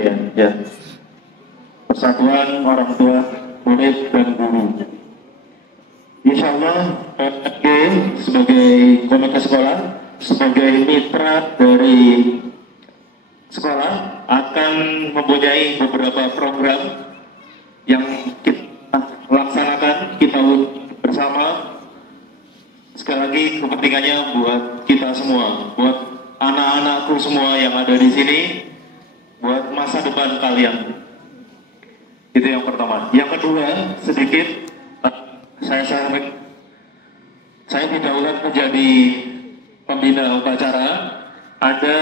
Ya. Persatuan orang tua, murid dan guru. Insya Allah PMG sebagai komite sekolah, sebagai mitra dari sekolah akan mempunyai beberapa program yang kita laksanakan, kita bersama. Sekali lagi kepentingannya buat kita semua, buat anak-anakku semua yang ada di sini, buat masa depan kalian. Itu yang pertama. Yang kedua, sedikit saya didahulukan menjadi pembina upacara. Ada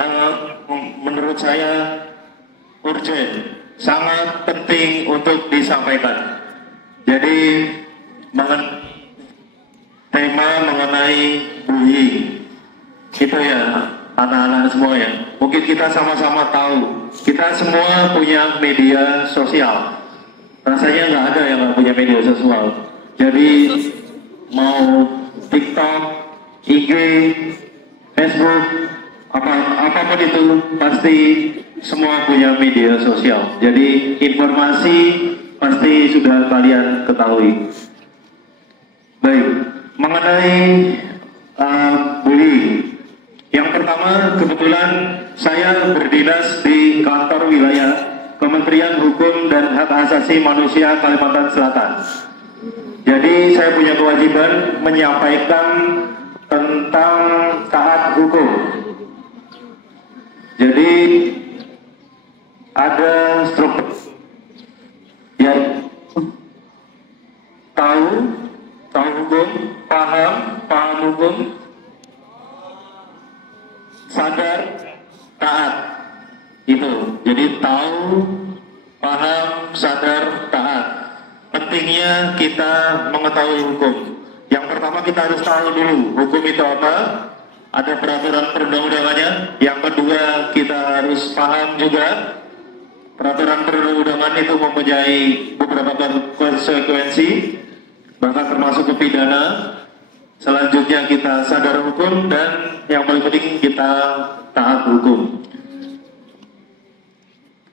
hal menurut saya urgent, sangat penting untuk disampaikan. Jadi tema mengenai bullying itu ya, anak-anak semua ya. Mungkin kita sama-sama tahu, kita semua punya media sosial. Rasanya nggak ada yang nggak punya media sosial. Jadi mau TikTok, IG, Facebook, apapun itu pasti semua punya media sosial. Jadi informasi pasti sudah kalian ketahui. Baik, mengenai bullying. Yang pertama, kebetulan saya berdinas di kantor wilayah Kementerian Hukum dan Hak Asasi Manusia Kalimantan Selatan. Jadi saya punya kewajiban menyampaikan tentang taat hukum. Jadi ada struktur yang tahu hukum, paham hukum, sadar, taat. Itu. Jadi tahu, paham, sadar, taat. Pentingnya kita mengetahui hukum. Yang pertama kita harus tahu dulu hukum itu apa. Ada peraturan perundang-undangannya. Yang kedua kita harus paham juga peraturan perundang-undangan itu mempunyai beberapa konsekuensi, bahkan termasuk kepidana. Selanjutnya kita sadar hukum, dan yang paling penting kita taat hukum.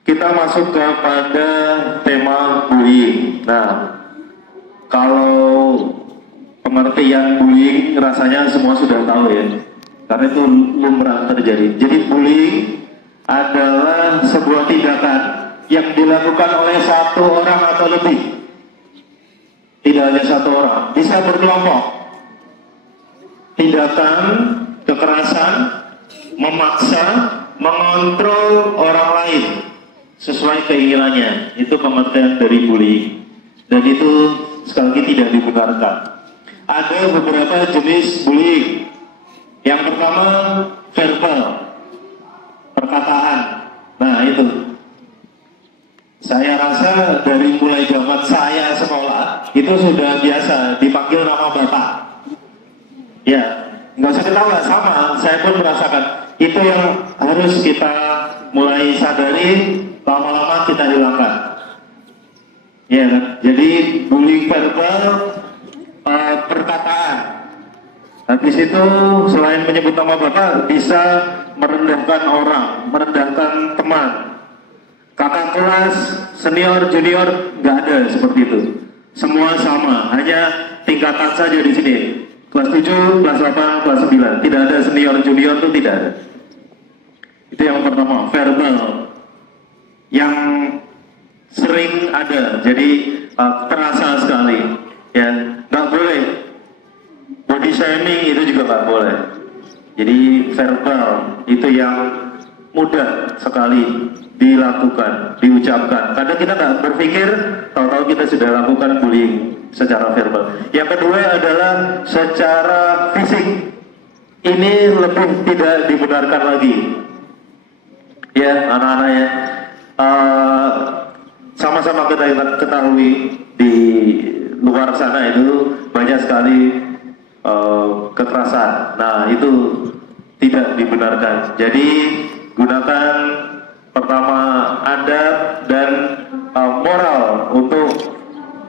Kita masuk kepada tema bullying. Nah, kalau pengertian bullying rasanya semua sudah tahu ya, karena itu lumrah terjadi. Jadi bullying adalah sebuah tindakan yang dilakukan oleh satu orang atau lebih. Tidak hanya satu orang, bisa berkelompok. Tindakan kekerasan, memaksa, mengontrol orang lain sesuai keinginannya. Itu pengertian dari bullying, dan itu sekali lagi tidak dibenarkan. Ada beberapa jenis bullying. Yang pertama verbal, perkataan. Nah itu, saya rasa dari mulai zaman saya sekolah itu sudah biasa dipanggil nama bapak. Ya, nggak usah ketawa, sama. Saya pun merasakan itu yang harus kita mulai sadari, lama-lama kita hilangkan. Ya, jadi bullying verbal, perkataan. Habis itu selain menyebut nama bapak, bisa merendahkan orang, merendahkan teman, kakak kelas, senior, junior, nggak ada seperti itu. Semua sama, hanya tingkatan saja di sini. Kelas 7, kelas 8, kelas 9. Tidak ada senior, junior, itu tidak ada. Itu yang pertama, verbal. Yang sering ada, jadi terasa sekali. Ya, nggak boleh. Body shaming itu juga nggak boleh. Jadi verbal itu yang mudah sekali dilakukan, diucapkan. Kadang kita nggak berpikir, tahu-tahu kita sudah lakukan bullying secara verbal. Yang kedua adalah secara fisik. Ini lebih tidak dibenarkan lagi. Ya, anak-anak ya. Sama-sama kita ketahui di luar sana itu banyak sekali kekerasan. Nah, itu tidak dibenarkan. Jadi gunakan pertama adab dan moral untuk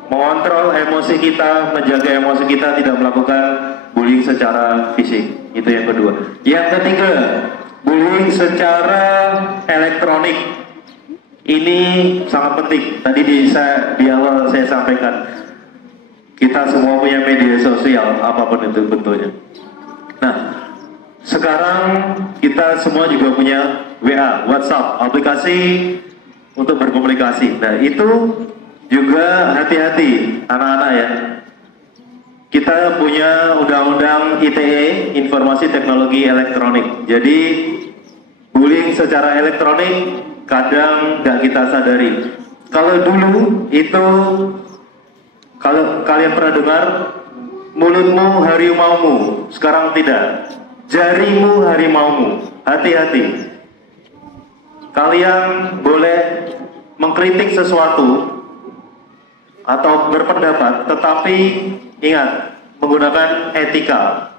mengontrol emosi kita, menjaga emosi kita, tidak melakukan bullying secara fisik. Itu yang kedua. Yang ketiga, Bullying secara elektronik ini sangat penting. Tadi di awal saya sampaikan, kita semua punya media sosial, apapun itu bentuknya. Nah, sekarang kita semua juga punya WA, WhatsApp, aplikasi untuk berkomunikasi. Nah, itu juga hati-hati anak-anak ya. Kita punya undang-undang ITE, Informasi Teknologi Elektronik. Jadi bullying secara elektronik kadang nggak kita sadari. Kalau dulu itu, kalau kalian pernah dengar, mulutmu harimaumu, sekarang tidak. Jarimu harimaumu, hati-hati. Kalian boleh mengkritik sesuatu atau berpendapat, tetapi ingat, menggunakan etika.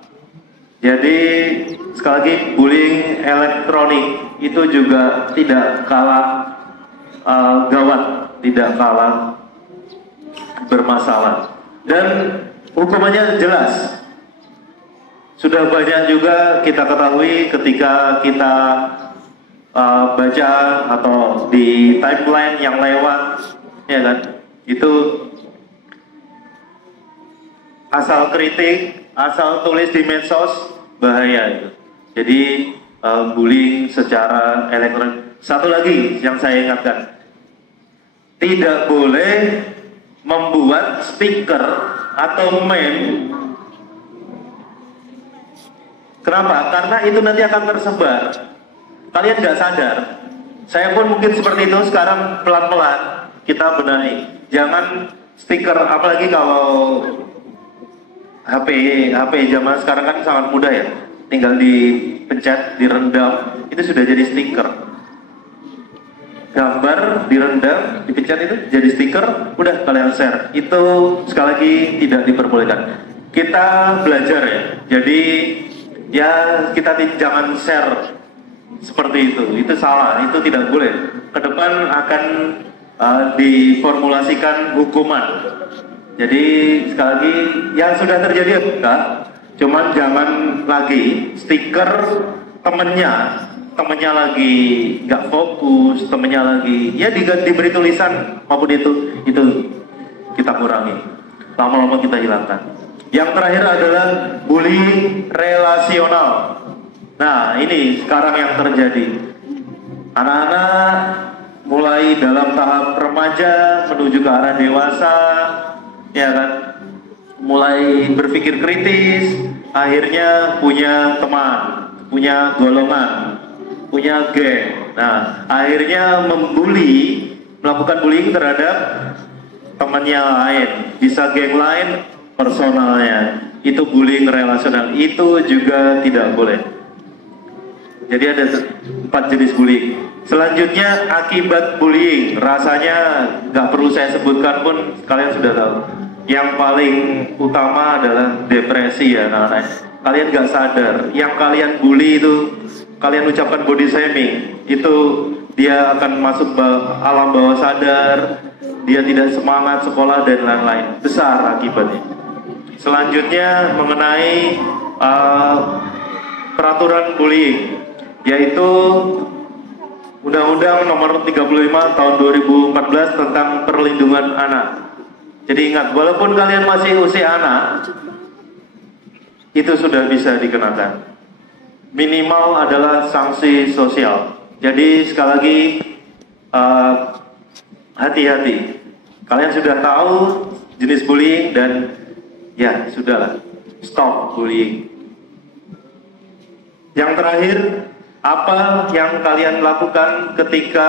Jadi sekali lagi, bullying elektronik itu juga tidak kalah gawat, tidak kalah bermasalah, dan hukumannya jelas. Sudah banyak juga kita ketahui ketika kita baca atau di timeline yang lewat, ya kan, itu asal kritik, asal tulis di medsos, bahaya itu. Jadi bullying secara elektronik. Satu lagi yang saya ingatkan, tidak boleh membuat stiker atau meme. Kenapa? Karena itu nanti akan tersebar. Kalian nggak sadar. Saya pun mungkin seperti itu. Sekarang pelan-pelan kita benahi. Jangan stiker, apalagi kalau HP zaman sekarang kan sangat mudah ya, tinggal dipencet, direndam, itu sudah jadi stiker. Gambar direndam, dipencet itu jadi stiker, udah kalian share. Itu sekali lagi tidak diperbolehkan. Kita belajar ya, jadi ya kita jangan share seperti itu salah, itu tidak boleh. Kedepan akan diformulasikan hukuman. Jadi sekali lagi, yang sudah terjadi enggak, cuman jangan lagi stiker temennya lagi nggak fokus, temennya lagi ya diberi tulisan maupun itu kita kurangi, lama-lama kita hilangkan. Yang terakhir adalah bullying relasional. Nah, ini sekarang yang terjadi. Anak-anak mulai dalam tahap remaja menuju ke arah dewasa, ya kan, mulai berpikir kritis, akhirnya punya teman, punya golongan, punya geng. Nah, akhirnya melakukan bullying terhadap temannya lain, bisa geng lain, personalnya. Itu bullying relasional, itu juga tidak boleh. Jadi ada 4 jenis bullying. Selanjutnya akibat bullying, rasanya nggak perlu saya sebutkan pun kalian sudah tahu. Yang paling utama adalah depresi ya anak-anak. Kalian nggak sadar, yang kalian bully itu, kalian ucapkan body shaming, itu dia akan masuk alam bawah sadar, dia tidak semangat sekolah dan lain-lain. Besar akibatnya. Selanjutnya mengenai peraturan bullying, yaitu Undang-Undang Nomor 35 Tahun 2014 tentang Perlindungan Anak. Jadi ingat, walaupun kalian masih usia anak, itu sudah bisa dikenakan. Minimal adalah sanksi sosial. Jadi sekali lagi, hati-hati. Kalian sudah tahu jenis bullying dan ya sudahlah, stop bullying. Yang terakhir, apa yang kalian lakukan ketika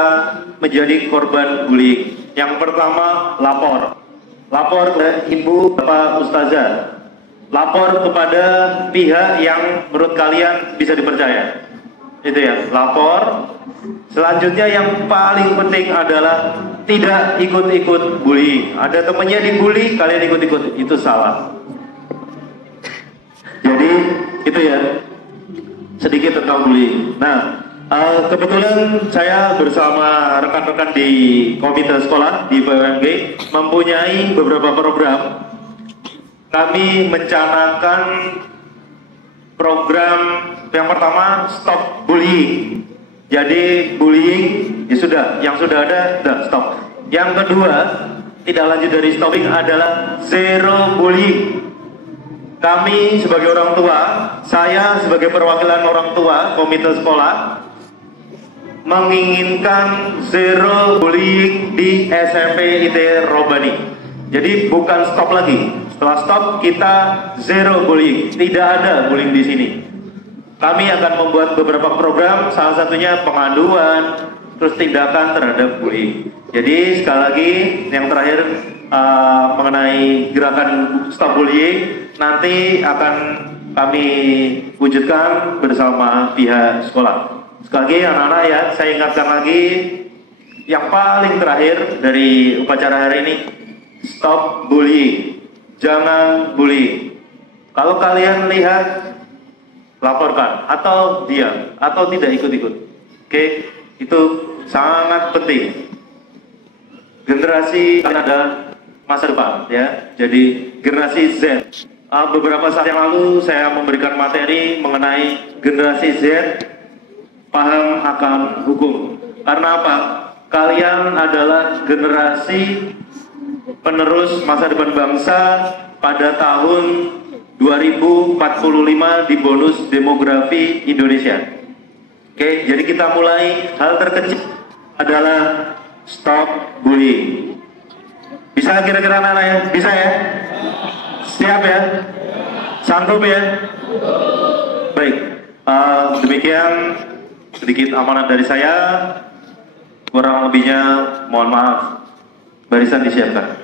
menjadi korban bullying? Yang pertama, lapor ke ibu, bapak, ustazah. Lapor kepada pihak yang menurut kalian bisa dipercaya. Itu ya, lapor. Selanjutnya yang paling penting adalah tidak ikut-ikut bullying. Ada temannya dibully, kalian ikut-ikut, itu salah. Jadi itu ya, sedikit tentang bullying. Nah, kebetulan saya bersama rekan-rekan di komite sekolah di BUMG mempunyai beberapa program. Kami mencanangkan program yang pertama stop bullying. Jadi bullying ya sudah, yang sudah ada sudah stop. Yang kedua, tidak lanjut dari stopping adalah zero bullying. Kami sebagai orang tua, saya sebagai perwakilan orang tua komite sekolah menginginkan zero bullying di SMP IT Robani. Jadi bukan stop lagi. Setelah stop kita zero bullying. Tidak ada bullying di sini. Kami akan membuat beberapa program, salah satunya pengaduan, terus tindakan terhadap bullying. Jadi sekali lagi yang terakhir mengenai gerakan stop bullying nanti akan kami wujudkan bersama pihak sekolah. Sekali lagi anak-anak ya, saya ingatkan lagi yang paling terakhir dari upacara hari ini, stop bullying, jangan bullying. Kalau kalian lihat, laporkan atau diam atau tidak ikut-ikut. Oke, itu sangat penting. Generasi ada masa depan ya. Jadi generasi Z. Beberapa saat yang lalu saya memberikan materi mengenai generasi Z paham akan hukum. Karena apa? Kalian adalah generasi penerus masa depan bangsa pada tahun 2045 di bonus demografi Indonesia. Oke, jadi kita mulai. Hal terkecil adalah stop bullying. Bisa kira-kira anak-anak ya? Bisa ya? Siap ya? Sanggup ya? Baik, demikian sedikit amanat dari saya. Kurang lebihnya mohon maaf. Barisan disiapkan.